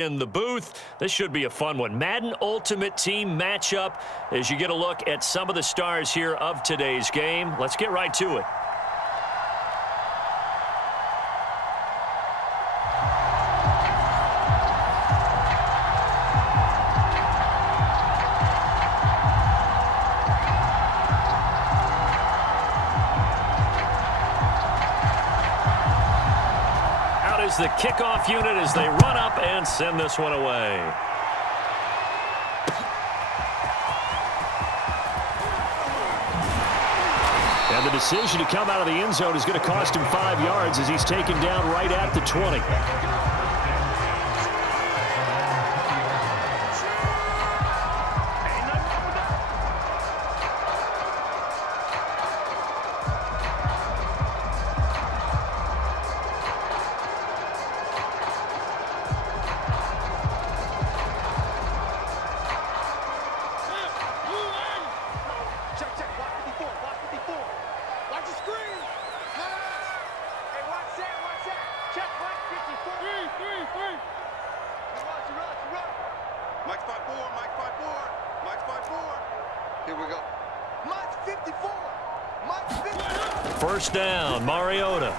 in the booth. This should be a fun one. Madden Ultimate Team matchup as you get a look at some of the stars here of today's game. Let's get right to it. The kickoff unit as they run up and send this one away. And the decision to come out of the end zone is going to cost him 5 yards as he's taken down right at the 20. Here we go. Mike's 54. Mike's 54. First down, Mariota.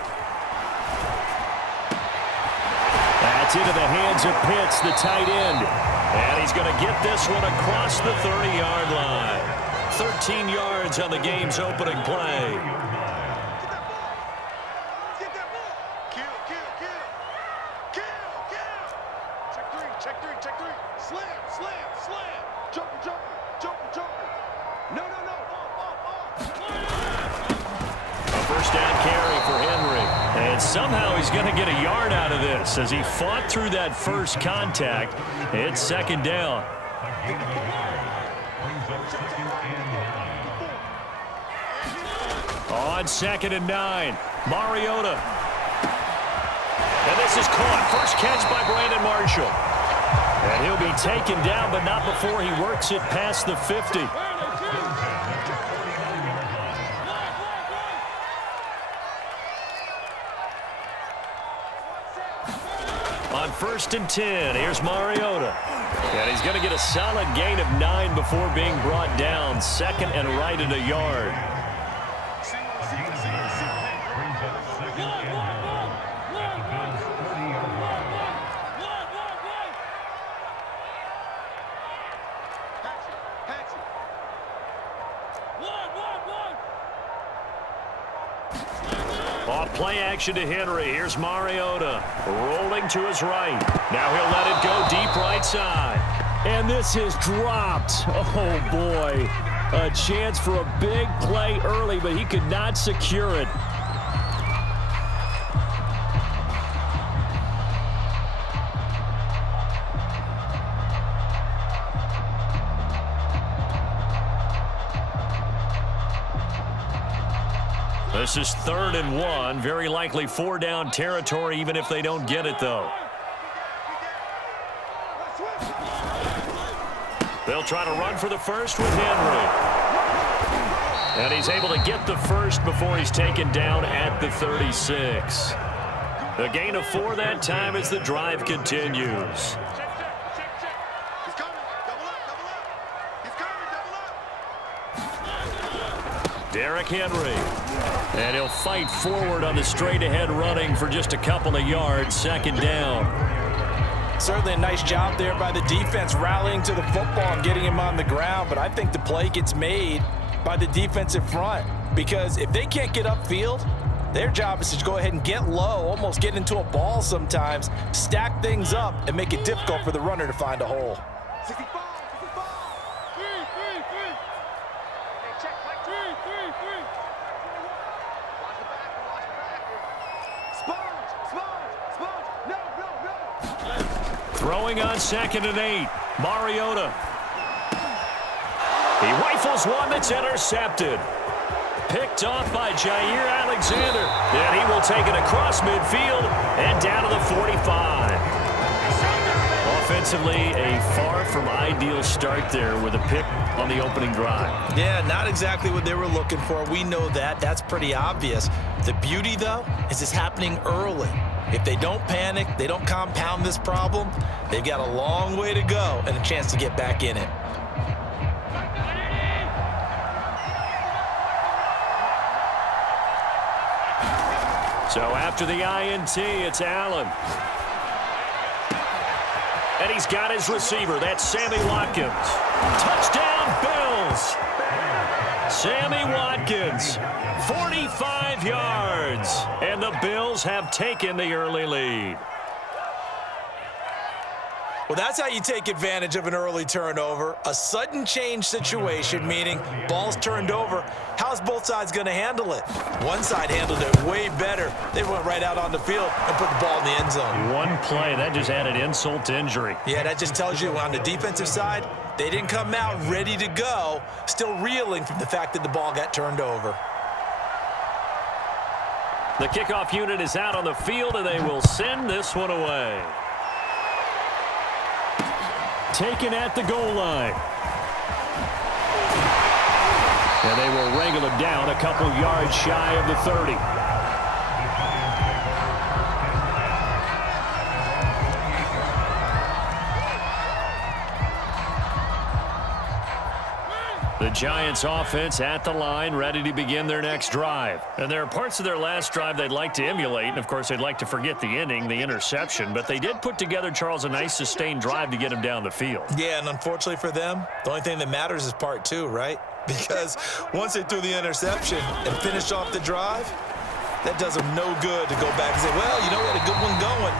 That's into the hands of Pitts, the tight end. And he's going to get this one across the 30-yard line. 13 yards on the game's opening play. Get that ball. Kill. Check three. Slam. Joker. No. A first down carry for Henry. And somehow he's going to get a yard out of this as he fought through that first contact. It's second down. On 2nd and 9, Mariota. And this is caught. First catch by Brandon Marshall. And he'll be taken down, but not before he works it past the 50. On 1st and 10, here's Mariota. And he's going to get a solid gain of 9 before being brought down. 2nd and right at a yard. Off play action to Henry. Here's Mariota rolling to his right. Now he'll let it go deep right side. And this is dropped. Oh, boy. A chance for a big play early, but he could not secure it. This is 3rd and 1. Very likely 4-down territory, even if they don't get it, though. They'll try to run for the first with Henry. And he's able to get the first before he's taken down at the 36. A gain of 4 that time as the drive continues. Derrick Henry. And he'll fight forward on the straight-ahead running for just a couple of yards. 2nd down. Certainly a nice job there by the defense rallying to the football and getting him on the ground. But I think the play gets made by the defensive front. Because if they can't get upfield, their job is to go ahead and get low, almost get into a ball sometimes, stack things up, and make it difficult for the runner to find a hole. 65. Throwing on 2nd and 8, Mariota. He rifles one that's intercepted. Picked off by Jair Alexander. And he will take it across midfield and down to the 45. Offensively, a far from ideal start there with a pick on the opening drive. Yeah, not exactly what they were looking for. We know that. That's pretty obvious. The beauty, though, is it's happening early. If they don't panic, they don't compound this problem, they've got a long way to go and a chance to get back in it. So after the INT, it's Allen. And he's got his receiver. That's Sammy Watkins. Touchdown, Bills. Sammy Watkins, 45 yards. And the Bills have taken the early lead. Well, that's how you take advantage of an early turnover. A sudden change situation, meaning ball's turned over. How's both sides going to handle it? One side handled it way better. They went right out on the field and put the ball in the end zone. One play, that just added insult to injury. Yeah, that just tells you on the defensive side, they didn't come out ready to go, still reeling from the fact that the ball got turned over. The kickoff unit is out on the field, and they will send this one away. Taken at the goal line. And they will wrangle him down a couple yards shy of the 30. The Giants offense at the line, ready to begin their next drive. And there are parts of their last drive they'd like to emulate. And, of course, they'd like to forget the inning, the interception. But they did put together, Charles, a nice sustained drive to get him down the field. Yeah, and unfortunately for them, the only thing that matters is part two, right? Because once they threw the interception and finished off the drive, that does them no good to go back and say, well, you know, we had a good one going.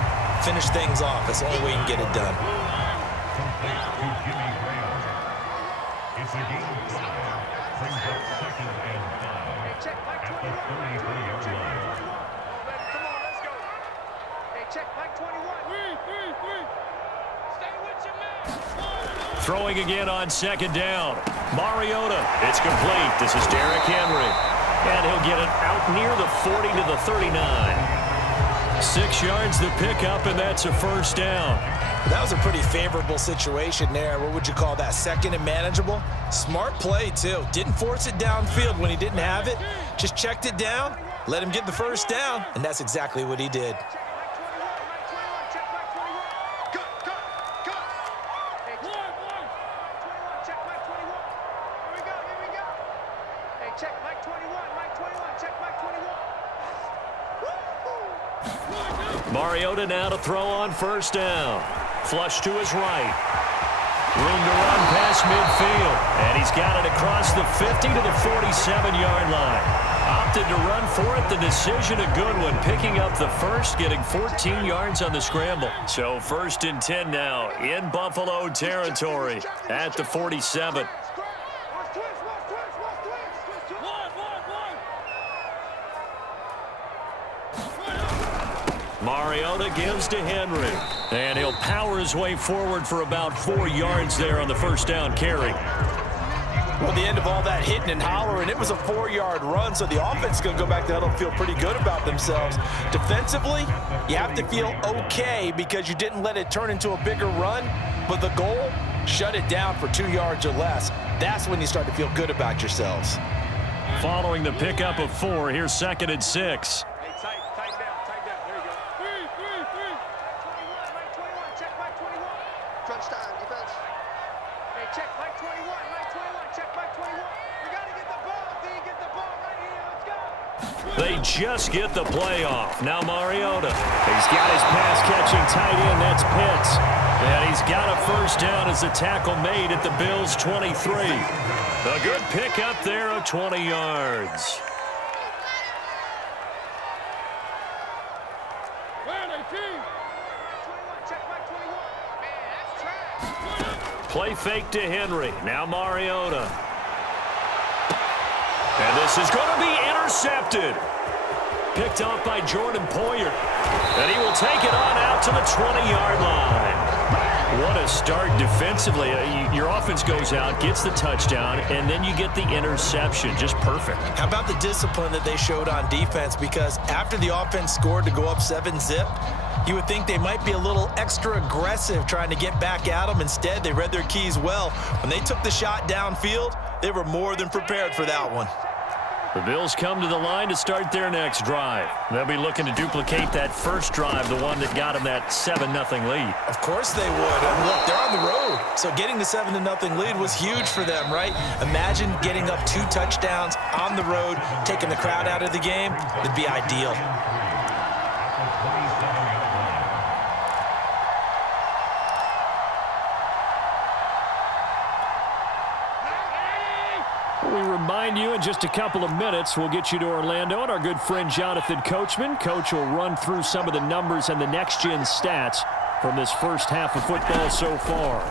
Finish things off. That's the only way you can get it done. Throwing again on second down. Mariota. It's complete. This is Derrick Henry. And he'll get it out near the 40 to the 39. 6 yards the pickup, and that's a first down. That was a pretty favorable situation there. What would you call that? Second and manageable? Smart play, too. Didn't force it downfield when he didn't have it. Just checked it down, let him get the first down, and that's exactly what he did. Mariota now to throw on first down. Flush to his right. Room to run past midfield. And he's got it across the 50 to the 47-yard line. Opted to run for it. The decision a good one. Picking up the first, getting 14 yards on the scramble. So 1st and 10 now in Buffalo territory at the 47. Mariota gives to Henry. And he'll power his way forward for about 4 yards there on the first down carry. Well, the end of all that hitting and hollering, it was a 4-yard run, so the offense is going to go back to huddle and feel pretty good about themselves. Defensively, you have to feel okay because you didn't let it turn into a bigger run, but the goal, shut it down for 2 yards or less. That's when you start to feel good about yourselves. Following the pickup of 4, here's 2nd and 6. They just get the play off. Now Mariota. He's got his pass-catching tight end. That's Pitts. And he's got a first down as the tackle made at the Bills' 23. A good pickup there of 20 yards. Play fake to Henry. Now Mariota. And this is going to be intercepted. Picked off by Jordan Poyer. And he will take it on out to the 20-yard line. What a start defensively. Your offense goes out, gets the touchdown, and then you get the interception. Just perfect. How about the discipline that they showed on defense? Because after the offense scored to go up 7-zip, you would think they might be a little extra aggressive trying to get back at them. Instead, they read their keys well. When they took the shot downfield, they were more than prepared for that one. The Bills come to the line to start their next drive. They'll be looking to duplicate that first drive, the one that got them that 7-0 lead. Of course they would. And look, they're on the road. So getting the 7-0 lead was huge for them, right? Imagine getting up 2 touchdowns on the road, taking the crowd out of the game. It'd be ideal. We remind you in just a couple of minutes, we'll get you to Orlando and our good friend Jonathan Coachman. Coach will run through some of the numbers and the next-gen stats from this first half of football so far.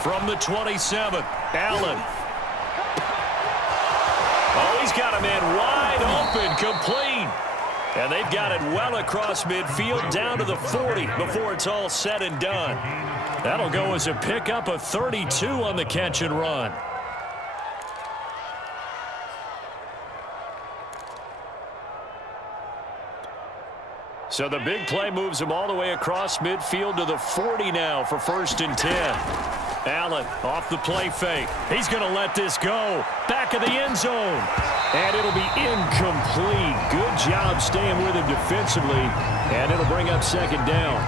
From the 27th, Allen. Oh, he's got a man wide open, complete. And they've got it well across midfield down to the 40 before it's all said and done. That'll go as a pickup of 32 on the catch and run. So the big play moves him all the way across midfield to the 40 now for 1st and 10. Allen off the play fake. He's going to let this go. Back of the end zone. And it'll be incomplete. Good job staying with him defensively. And it'll bring up 2nd down.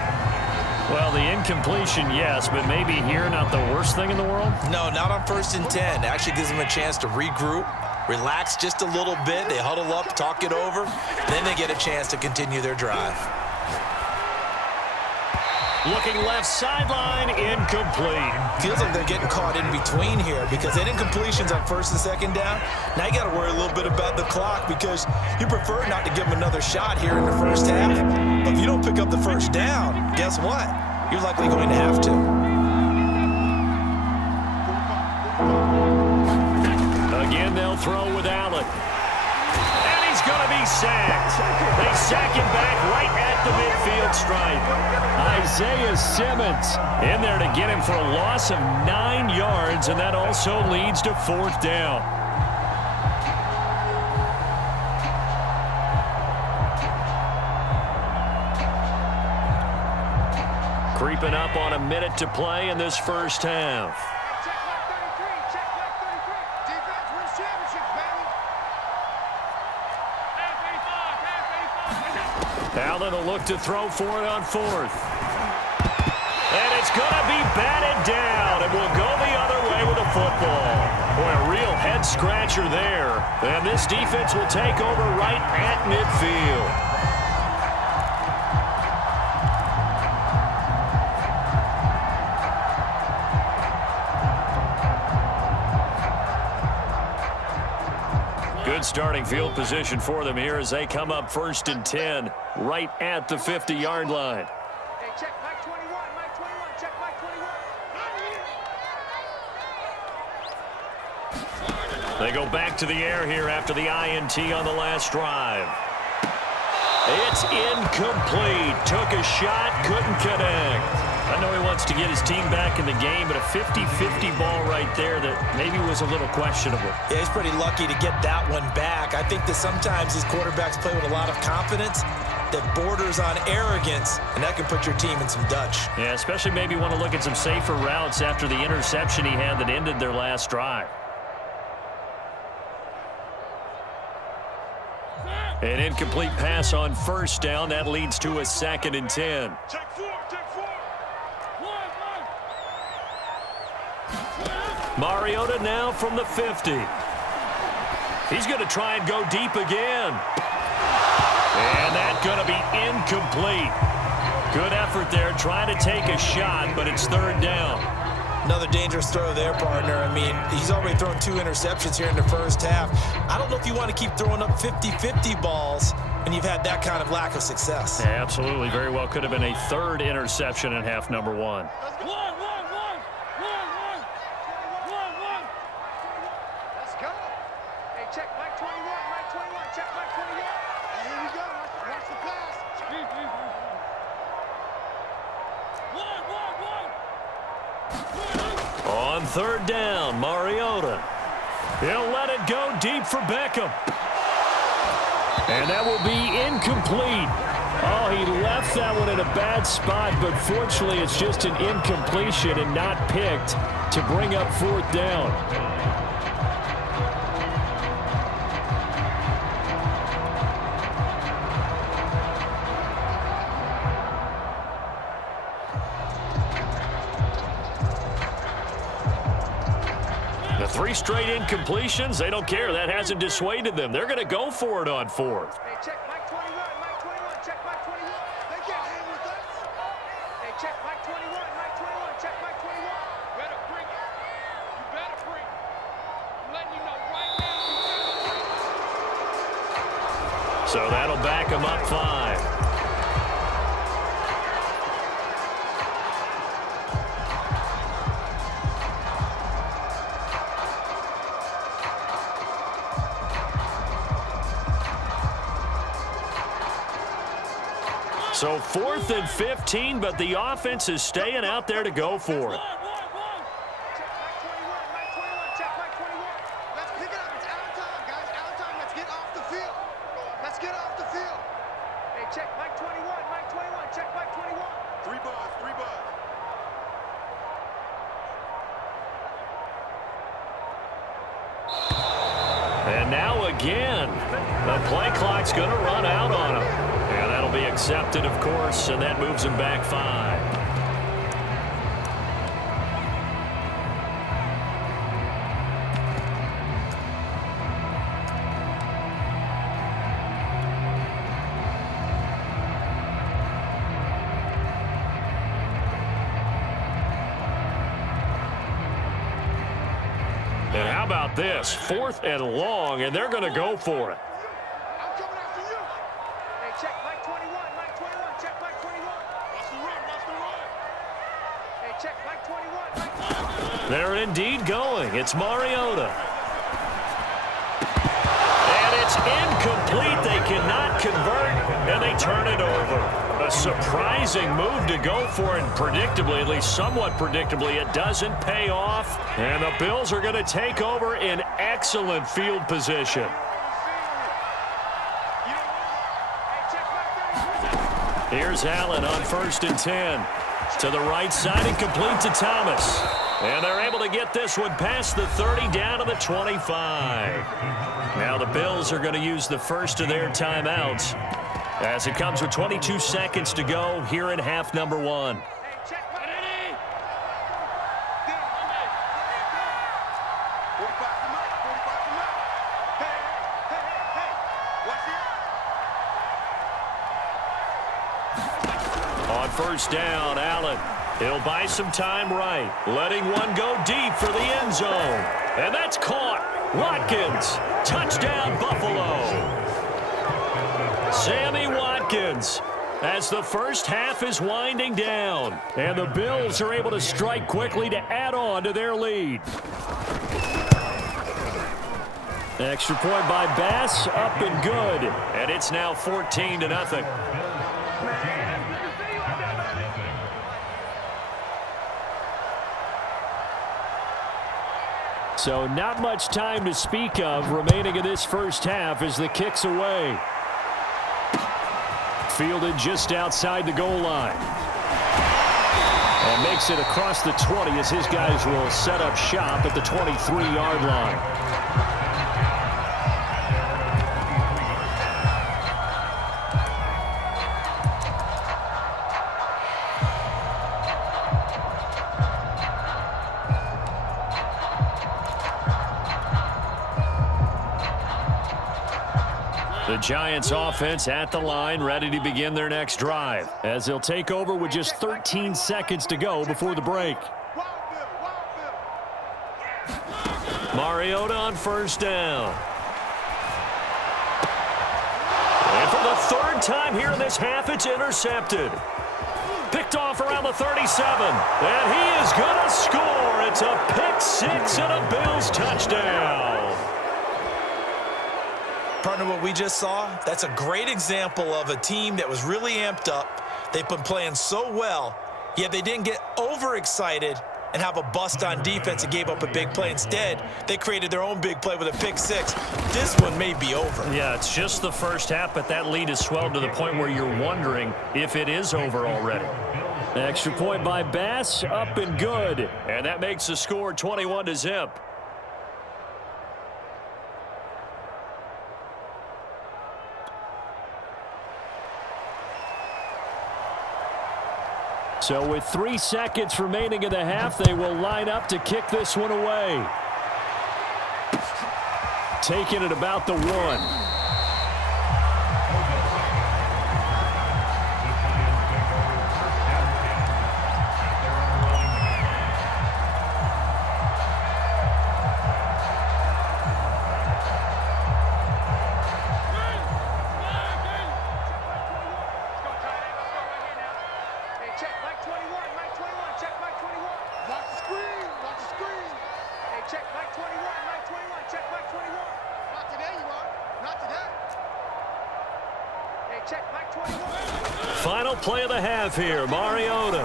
Well, the incompletion, yes, but maybe here not the worst thing in the world? No, not on 1st and 10. It actually gives them a chance to regroup, relax just a little bit. They huddle up, talk it over. Then they get a chance to continue their drive. Looking left sideline, incomplete. Feels like they're getting caught in between here because they didn't completions on 1st and 2nd down. Now you got to worry a little bit about the clock because you prefer not to give them another shot here in the first half. But if you don't pick up the 1st down, guess what? You're likely going to have to. Again, they'll throw with Allen. And he's going to be sacked. They sack him back right at the midfield stripe. Isaiah Simmons in there to get him for a loss of 9 yards, and that also leads to 4th down. Creeping up on a minute to play in this first half. Check back 33. Check back 33. Defense wins championships, baby. Allen will look to throw for it on 4th. And it's going to be batted down, and we'll go the other way with the football. Boy, a real head-scratcher there. And this defense will take over right at midfield. Good starting field position for them here as they come up 1st and 10 right at the 50-yard line. Hey, check Mike 21. Mike 21. Check Mike 21. They go back to the air here after the INT on the last drive. It's incomplete. Took a shot, couldn't connect. I know he wants to get his team back in the game, but a 50-50 ball right there that maybe was a little questionable. Yeah, he's pretty lucky to get that one back. I think that sometimes these quarterbacks play with a lot of confidence that borders on arrogance, and that can put your team in some Dutch. Yeah, especially maybe want to look at some safer routes after the interception he had that ended their last drive. An incomplete pass on 1st down. That leads to a 2nd and 10. Check 4. Check 4. Mariota now from the 50. He's going to try and go deep again. And that's going to be incomplete. Good effort there trying to take a shot, but it's 3rd down. Another dangerous throw there, partner. I mean, he's already thrown 2 interceptions here in the first half. I don't know if you want to keep throwing up 50-50 balls when you've had that kind of lack of success. Yeah, absolutely. Very well could have been a 3rd interception in half number 1. Let's go. Hey, check Mike 21. Mike 21. Check Mike 21. And here we go. Watch the pass. On 3rd down, Mariota. He'll let it go deep for Beckham. And that will be incomplete. Oh, he left that one in a bad spot, but fortunately it's just an incompletion and not picked to bring up 4th down. 3 straight incompletions. They don't care. That hasn't dissuaded them. They're going to go for it on 4th. Hey, check Mike 21, Mike 21, check Mike 21. They can't hang with us. Hey, check Mike 21, Mike 21, check Mike 21. Better bring it. You better bring it. I'm letting you know right now. So that'll back them up 5. So 4th and 15, but the offense is staying out there to go for it. Check Mike 21, Mike 21, check Mike 21. Let's pick it up. It's out of time, guys. Out of time. Let's get off the field. Let's get off the field. Hey, check Mike 21, Mike 21, check Mike 21. 3 buzz, 3 buzz. And now again, the play clock's going to run out on him. And that'll be accepted, of course, and that moves him back 5. And how about this? 4th and long, and they're going to go for it. I'm coming after you. Hey, check Mike 21, Mike 21, check Mike 21. Watch the run, watch the run. Hey, check Mike 21, Mike 21. They're indeed going. It's Mariota. And it's incomplete. They cannot convert, and they turn it over. A surprising move to go for, and predictably, at least somewhat predictably, it doesn't pay off. And the Bills are going to take over in excellent field position. Here's Allen on 1st and 10. To the right side and complete to Thomas. And they're able to get this one past the 30 down to the 25. Now the Bills are going to use the first of their timeouts as it comes with 22 seconds to go here in half number 1. On 1st down, Allen. He'll buy some time right, letting one go deep for the end zone. And that's caught. Watkins. Touchdown, Buffalo. Sammy Watkins as the first half is winding down. And the Bills are able to strike quickly to add on to their lead. Extra point by Bass, up and good. And it's now 14-0. So not much time to speak of remaining in this first half as the kick's away. Fielded just outside the goal line. And makes it across the 20 as his guys will set up shop at the 23-yard line. The Giants offense at the line, ready to begin their next drive, as they'll take over with just 13 seconds to go before the break. Mariota on 1st down. And for the 3rd time here in this half, it's intercepted. Picked off around the 37. And he is going to score. It's a pick 6 and a Bills touchdown. Partner, what we just saw, that's a great example of a team that was really amped up. They've been playing so well, yet they didn't get overexcited and have a bust on defense and gave up a big play. Instead, they created their own big play with a pick 6. This one may be over. Yeah, it's just the first half, but that lead has swelled to the point where you're wondering if it is over already. Extra point by Bass, up and good. And that makes the score 21-0. So with 3 seconds remaining in the half, they will line up to kick this one away. taken at about the 1. Final play of the half here, Mariota.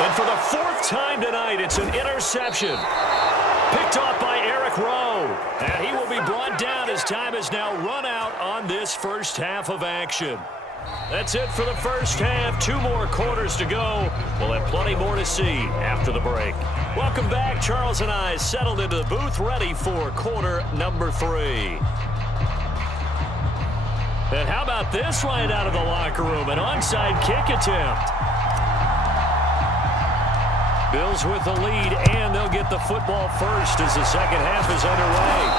And for the 4th time tonight, it's an interception. Picked off by Eric Rowe. And he will be brought down as time is now run out on this first half of action. That's it for the first half. 2 more quarters to go. We'll have plenty more to see after the break. Welcome back. Charles and I settled into the booth ready for quarter number 3. And how about this right out of the locker room? An onside kick attempt. Bills with the lead, and they'll get the football first as the second half is underway.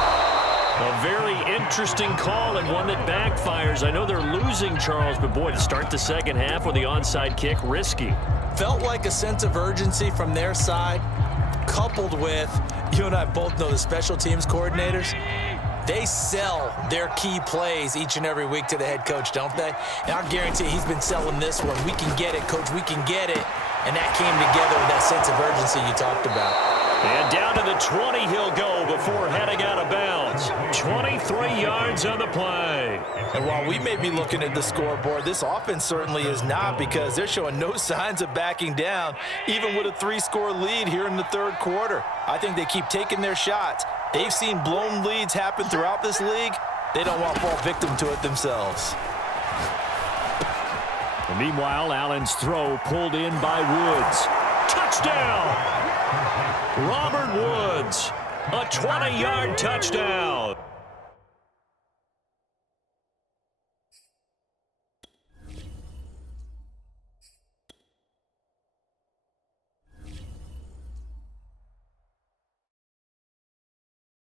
A very interesting call and one that backfires. I know they're losing, Charles, but boy, to start the second half with the onside kick, risky. Felt like a sense of urgency from their side, coupled with, you and I both know the special teams coordinators. They sell their key plays each and every week to the head coach, don't they? And I guarantee he's been selling this one. We can get it, coach. We can get it. And that came together with that sense of urgency you talked about. And down to the 20 he'll go before heading out of bounds. 23 yards on the play. And while we may be looking at the scoreboard, this offense certainly is not, because they're showing no signs of backing down, even with a 3-score lead here in the third quarter. I think they keep taking their shots. They've seen blown leads happen throughout this league. They don't want to fall victim to it themselves. And meanwhile, Allen's throw pulled in by Woods. Touchdown! Robert Woods, a 20-yard touchdown.